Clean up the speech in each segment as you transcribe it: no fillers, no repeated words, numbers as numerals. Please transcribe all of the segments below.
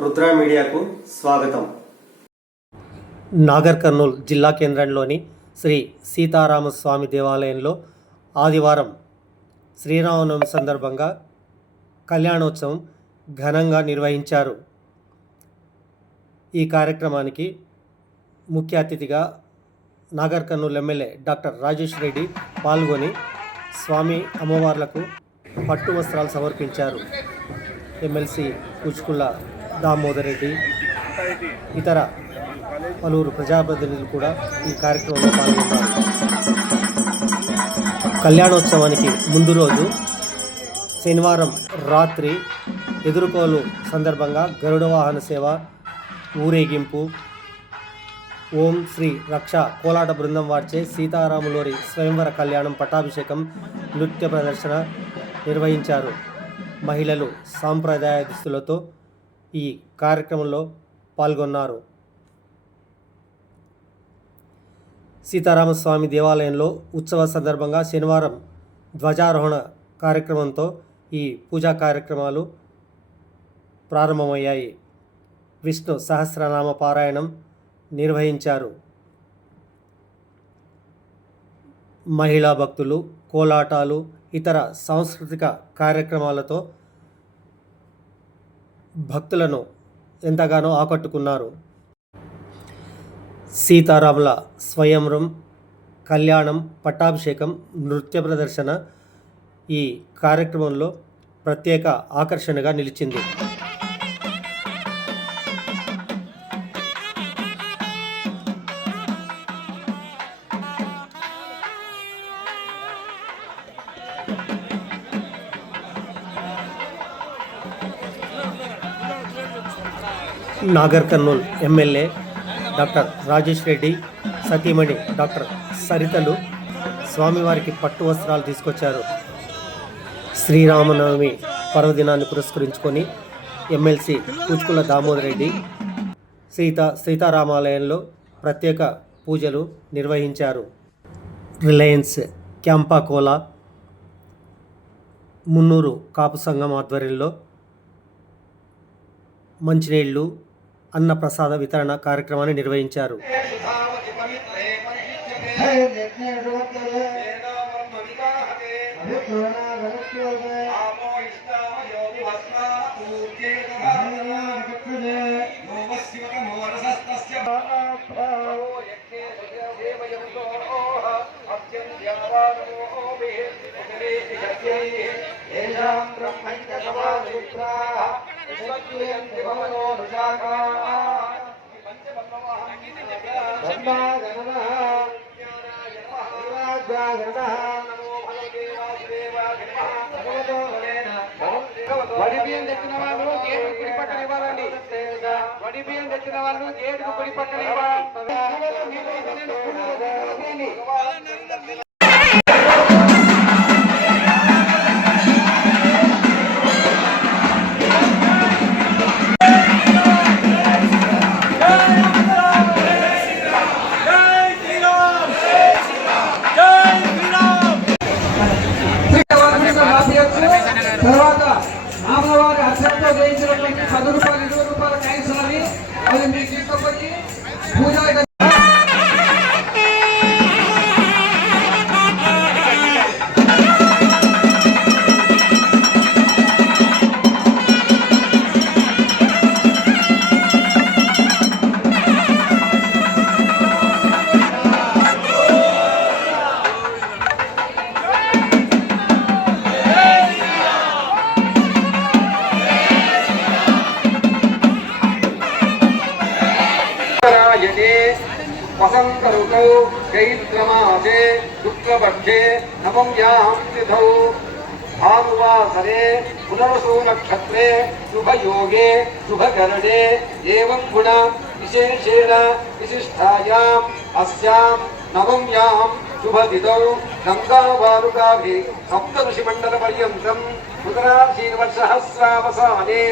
రుద్ర మీడియాకు స్వాగతం. నాగర్ కర్నూల్ జిల్లా కేంద్రంలోని శ్రీ సీతారామస్వామి దేవాలయంలో ఆదివారం శ్రీరామనవమి సందర్భంగా కళ్యాణోత్సవం ఘనంగా నిర్వహించారు. ఈ కార్యక్రమానికి ముఖ్య అతిథిగా నాగర్ కర్నూల్ ఎమ్మెల్యే డాక్టర్ రాజేష్ రెడ్డి పాల్గొని స్వామి అమ్మవార్లకు పట్టు వస్త్రాలు సమర్పించారు. ఎమ్మెల్సీ కూచుకుళ్ళ దామోదర్ రెడ్డి, ఇతర పలువురు ప్రజాప్రతినిధులు కూడా ఈ కార్యక్రమంలో పాల్గొన్నారు. కళ్యాణోత్సవానికి ముందు రోజు శనివారం రాత్రి ఎదుర్కోలు సందర్భంగా గరుడ వాహన సేవ, ఊరేగింపు, ఓం శ్రీ రక్ష కోలాట బృందం వారిచే సీతారాములోరి స్వయంవర కళ్యాణం, పట్టాభిషేకం, నృత్య ప్రదర్శన నిర్వహించారు. మహిళలు సాంప్రదాయ దుస్తులతో ఈ కార్యక్రమంలో పాల్గొన్నారు. సీతారామస్వామి దేవాలయంలో ఉత్సవ సందర్భంగా శనివారం ధ్వజారోహణ కార్యక్రమంతో ఈ పూజా కార్యక్రమాలు ప్రారంభమయ్యాయి. విష్ణు సహస్రనామ పారాయణం నిర్వహించారు. మహిళా భక్తులు కోలాటాలు, ఇతర సాంస్కృతిక కార్యక్రమాలతో భక్తులను ఎంతగానో ఆకట్టుకున్నారు. సీతారాముల స్వయంవరం, కళ్యాణం, పట్టాభిషేకం, నృత్య ప్రదర్శన ఈ కార్యక్రమంలో ప్రత్యేక ఆకర్షణగా నిలిచింది. నాగర్ కర్నూల్ ఎమ్మెల్యే డాక్టర్ రాజేష్ రెడ్డి సతీమణి డాక్టర్ సరితలు స్వామివారికి పట్టు వస్త్రాలు తీసుకొచ్చారు. శ్రీరామనవమి పర్వదినాన్ని పురస్కరించుకొని ఎమ్మెల్సీ కూచుకుళ్ళ దామోదర్ రెడ్డి సీతారామాలయంలో ప్రత్యేక పూజలు నిర్వహించారు. రిలయన్స్ క్యాంపాకోలా, మున్నూరు కాపు సంఘం ఆధ్వర్యంలో మంచినీళ్లు, అన్న ప్రసాద వితరణ కార్యక్రమాన్ని నిర్వహించారు. వడి బియ్యం తెచ్చిన వాళ్ళు గేటుకు కుడి పక్కన ఇవ్వాలండి. వడి బియ్యం తెచ్చిన వాళ్ళు గేటుకు కుడి పక్కన ఇవ్వాలి. తర్వాత అమ్మవారి అక్షంతో వేయించినటువంటి 10 రూపాయలు 20 రూపాయల కాయిన్స్ అవి అది మీకు తీసుకుపోయి పూజ वसंत ऋतौ चैत्रमासे शुक्लपक्षे नवम्यां तिथौ भानुवासरे पुनर्वसु नक्षत्रे शुभयोगे शुभकरणे एवं गुण विशेषेण विशिष्टायाम् अस्यां नवम्यां शुभतिथौ गंगावारुकाभिः सप्तऋषिमण्डलपर्यन्तम् उत्तराशीर्षहस्रावसाने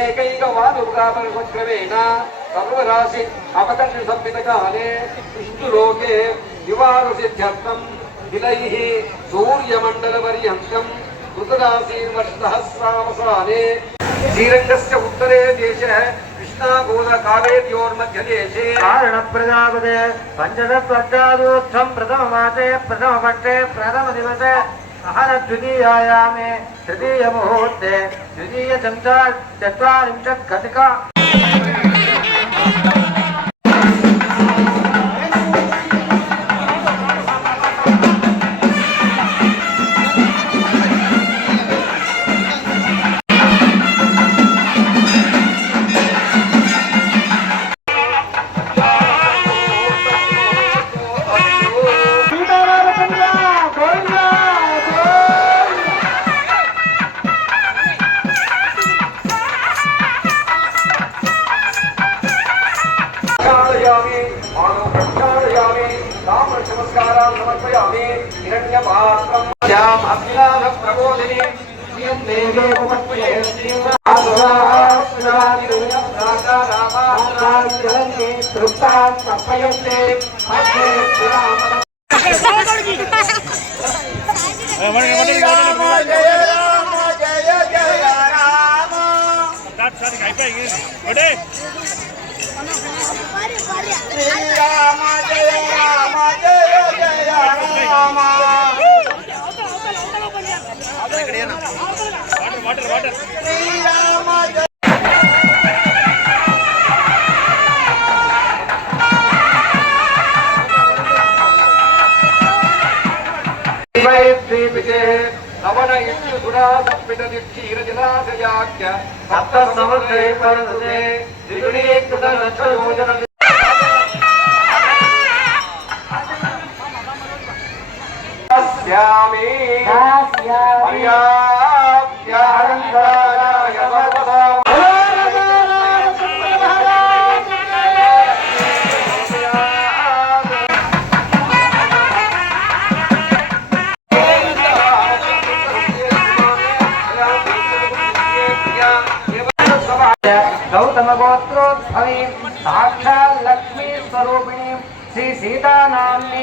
एकैकवारुकापर्वक्रमेण सर्वराशि अपकर्ष संवितकाले विष्णुलोके युवारुसिद्ध्यर्थं विलैः सूर्यमण्डलपर्यन्तम् उत्तराशीर्षहस्रावसाने श्रीरङ्गस्य उत्तरे देशे कृष्णागोदाकावेर्योर्मध्यदेशे कारणप्रजापते पञ्चदशवर्षादूर्ध्वं प्रथममासे प्रथमपक्षे प्रथमदिवसे अहरद्वितीयायामे तृतीयमुहूर्ते द्वितीयचत्वारिंशत् घटिका नवन इत्युगुणा संपितनिक्षीरजलाशयाख्य सप्तसमुद्रे परदुते द्विगुणीकृतलक्षयोजन अस्यामि पर्याप्त्यारङ्गाय वदता गौतम गोत्रोद्भवी साक्षात् लक्ष्मी स्वरूपिणी श्री सीता नाम्नी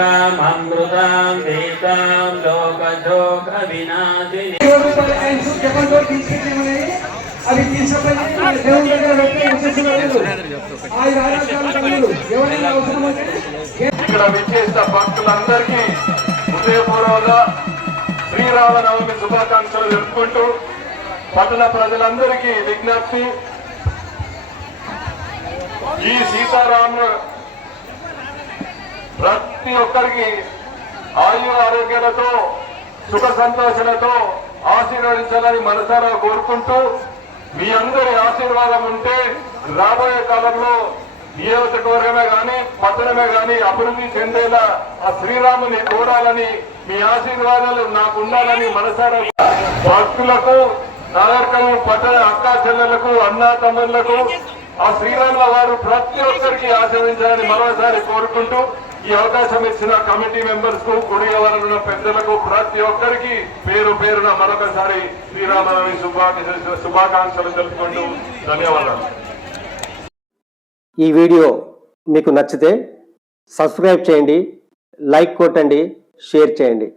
अशोकममृतां दीतां लोकशोकविनाशिनी అవి తీసుకుపోయి దేవుని దగ్గర పెట్టి విశేషించలేదు ఆయన ఆరాధనలు కలుగులు ఎవరైనా అవసరమైతే ఇక్కడ విచ్చేసిన భక్తులందరికీ హృదయపూర్వక శ్రీరామనవమి శుభాకాంక్షలు జరుపుకుంటూ పట్టణ ప్రజలందరికీ విజ్ఞప్తి, ఈ సీతారాము ప్రతి ఒక్కరికి ఆయు ఆరోగ్యాలతో సుఖ సంతోషాలతో ఆశీర్వదించాలని మనసారా కోరుకుంటూ, మీ అందరి ఆశీర్వాదం ఉంటే రాబోయే కాలంలో నియోజకవర్గమే గాని పట్టణమే గాని అభివృద్ధి చెందేలా ఆ శ్రీరాముని కోరాలని, మీ ఆశీర్వాదాలు నాకు ఉండాలని మనసారా భక్తులకు, నాగరికల్ పట్టణ అక్కా చెల్లెలకు, అన్నా తమ్ముళ్లకు ఆ శ్రీరాముల వారు ప్రతి ఒక్కరికి ఆశీర్వదించాలని మరోసారి కోరుకుంటూ, ఈ అవకాశం ఇచ్చిన కమిటీ మెంబర్స్ కు, గుడి ఎవరన్న పెద్దలకు ప్రతి ఒక్కరికి పేరు పేరున మరొకసారి శ్రీరామనవమి శుభాకాంక్షలు తెలుపుకుంటూ ధన్యవాదాలు. ఈ వీడియో మీకు నచ్చితే సబ్స్క్రైబ్ చేయండి, లైక్ కొట్టండి, షేర్ చేయండి.